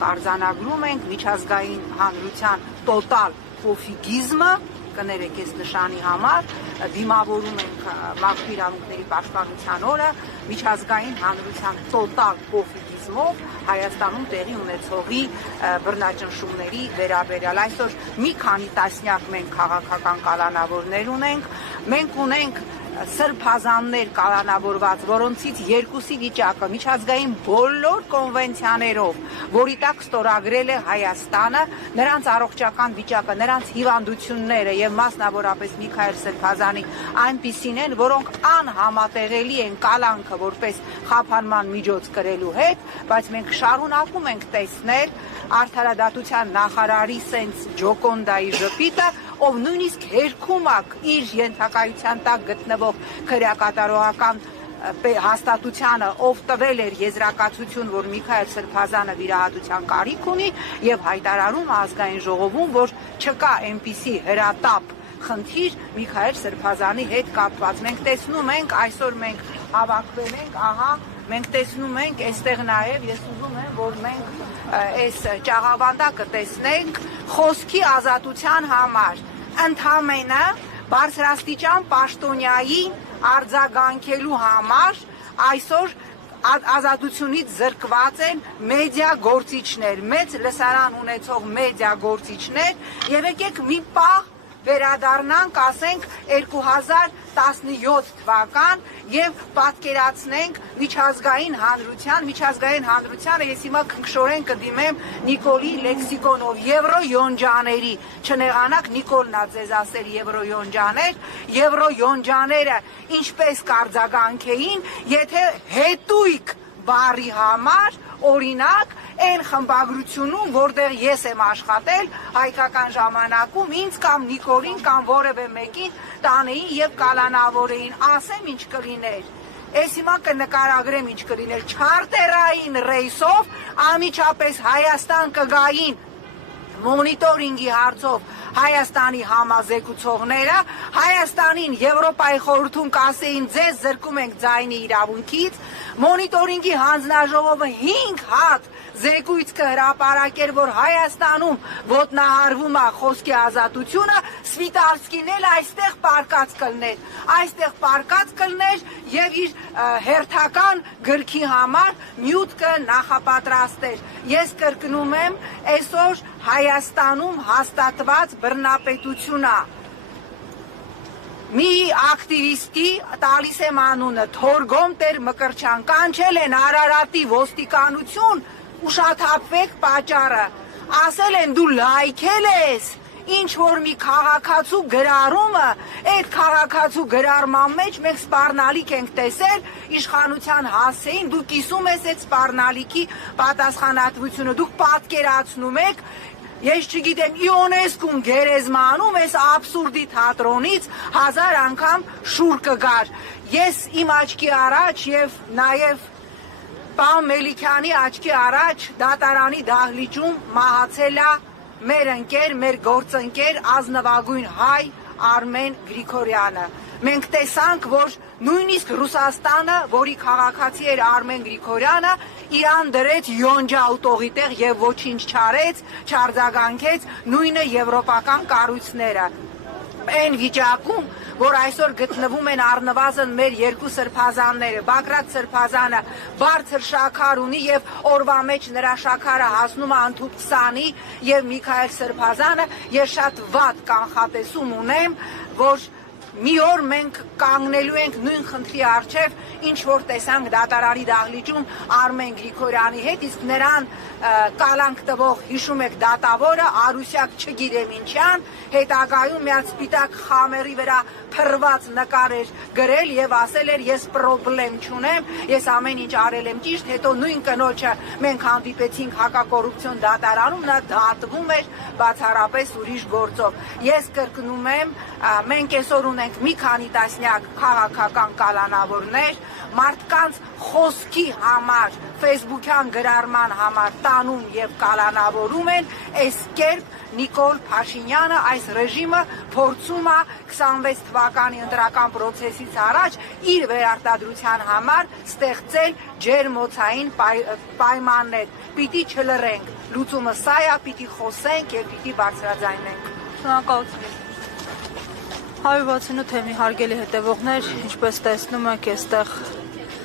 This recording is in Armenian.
Արձանագրում ենք միջազգային հանրության տոտալ պոֆիգիզմը, կներեք այս նշանի համար, դիմավորում ենք մարդու իրավունքների պաշտպանության օրը միջազգային հանրության տոտալ պոֆիգիզմով Հայաստանում տեղի ունեցողի բռնաճնշումների վերաբերյալ։ Այսօր մի քանի տասնյակ մենք քաղաքական կալանավորներ ունենք, մենք ունենք սրբազաններ կալանավորված, որոնցից երկուսի վիճակը միջազգային բոլոր կոնվենցիաներով, որի տակ ստորագրել է Հայաստանը, նրանց առողջական վիճակը, նրանց հիվանդությունները եւ մասնավորապես Միքայել Սրբազանի այնպիսին են, որոնք անհամատեղելի են կալանքը որպես խափանման միջոց կրելու հետ, բայց մենք շարունակում ենք տեսնել Արդարադատության նախարարի սենց ջոկոնդայի ժպիտը, ով նույնիսկ հերքում իր ենթակայության տակ գտնվող քրեակատարողական հաստատությանը, ով տվել էր եզրակացություն, որ Միքայել Սրբազանը վիրահատության կարիք ունի եւ հայտարարում ազգային ժողովում, որ չկա այնպիսի հրատապ խնդիր Միքայել Սրբազանի հետ կապված։ Մենք տեսնում ենք, այսօր մենք հավաքվել ենք, ահա մենք տեսնում ենք, այստեղ նաև ես ուզում եմ, որ մենք այս ճաղավանդակը տեսնենք խոսքի ազատության համար, ընդհանրապես բարձրաստիճան պաշտոնյայի արձագանքելու համար այսօր ազատությունից զրկված են մեդիա գործիչներ, մեծ լսարան ունեցող մեդիա գործիչներ, եւ եկեք մի պահ վերադառնանք, ասենք 2017 թվական եւ պատկերացնենք միջազգային հանրությանը ես հիմա քնքշորեն կդիմեմ Նիկոլի լեքսիկոնով եվրոյոնջաների, չնեղանաք Նիկոլն ա ձեզ ասել եվրոյոնջաները ինչպես կարձագանքեին, եթե հետույք բառի համար, օրինակ, այն խմբագրությունում, որտեղ ես եմ աշխատել հայկական ժամանակում, ինձ կամ Նիկոլին կամ որևէ մեկին տանեին եւ կալանավորեին, ասեմ ինչ կլիներ, ես հիմա կնկարագրեմ ինչ կլիներ, չարտերային ռեյսով անմիջապես Հայաստան կգային մոնիտորինգի հարցով Հայաստանի համազեկուցողները, Հայաստանին Եվրոպայի խորհրդում կասեին ձեզ զրկում ենք ձայնի իրավունքից, մոնիտորինգի հանձնաժողովը 5 հատ զեկույց կհրապարակեր, որ Հայաստանում ոտնահարվում է խոսքի ազատությունը, Սվիտարսկին էլ այստեղ պարկած կլներ եւ իր հերթական գրքի համար նյութ կնախապատրաստեր։ Ես կրկնում եմ, այսօր Հայաստանում հաստատված բռնապետությունը մի ակտիվիստի, տալիս եմ անունը, Թորգոմ Տեր Մկրտչյան, կանչել են Արարատի ոստիկանություն, ուշաթափվեք պատճառը, ասել են դու լայքել ես, ինչ որ մի քաղաքացու գրառումը, այդ քաղաքացու գրառման մեջ մենք սպառնալիք ենք տեսել, իշխանության հասցեին, դուք կիսում ես այդ սպառնալիքի պատասխանատվությունը, դուք պատկերացնում եք, ես չգիտեմ, ԻՈՆԵՍԿ-ում գերեզմանում այս աբսուրդի թատրոնից 1000 անգամ շուռ կգար։ Ես իմ աչքի առաջ եւ նաեւ Պարոն Մելիքյանի աչքի առաջ դատարանի դահլիճում մահացել է մեր ընկեր, մեր գործընկեր, ազնվագույն հայ Արմեն Գրիգորյանը։ Մենք տեսանք, որ նույնիսկ Ռուսաստանը, որի քաղաքացի էր Արմեն Գրիգորյանը, իրան դրեց յոնջա ուտողի տեղ եւ ոչինչ չարեց, չարձագանքեց նույնը եվրոպական կառույցները։ Այն վիճակում, որ այսօր գտնվում են առնվազն մեր երկու սրբազանները, Բագրատ Սրբազանը բարձր շաքար ունի եւ օրվա մեջ նրա շաքարը հասնում է ընդհուպ 20-ի եւ Միքայել Սրբազանը, ես շատ վատ կանխատեսում ունեմ, որ մի օր մենք կանգնելու ենք նույն խնդրի առջև, ինչ որ տեսանք դատարանի դահլիճում Արմեն Գրիգորյանի հետ, իսկ նրան կալանք տվող, հիշում եք, դատավորը Արուսյակ չգիտեմ ինչյան, հետագայում մի հատ սպիտակ խամերի վրա փռված նկար էր գրել եւ ասել էր ես պրոբլեմ չունեմ, ես ամեն ինչ արել եմ ճիշտ, հետո նույն կնոջը մենք հանդիպեցինք հակակոռուպցիոն դատարանում, նա դատվում էր բացառապես ուրիշ գործով։ Ես կրկնում եմ, մենք այսօր ունենք մի քանի տասնյակ քաղաքական կալանավորներ, մարդկանց խոսքի համար, Facebook-յան գրառման համար տանում եւ կալանավորում են, այս կերպ Նիկոլ Փաշինյանը այս ռեժիմը փորձում է 26 թվականի ընտրական process-ից առաջ իր վերարտադրության համար ստեղծել ջերմոցային պայմաններ։ Պիտի չլռենք, լուծումը սա է, պիտի խոսենք եւ պիտի բարձրաձայնենք։ Շնորհակալություն։ 168 թեմի հարգելի հետևողներ, ինչպես տեսնում եք, այստեղ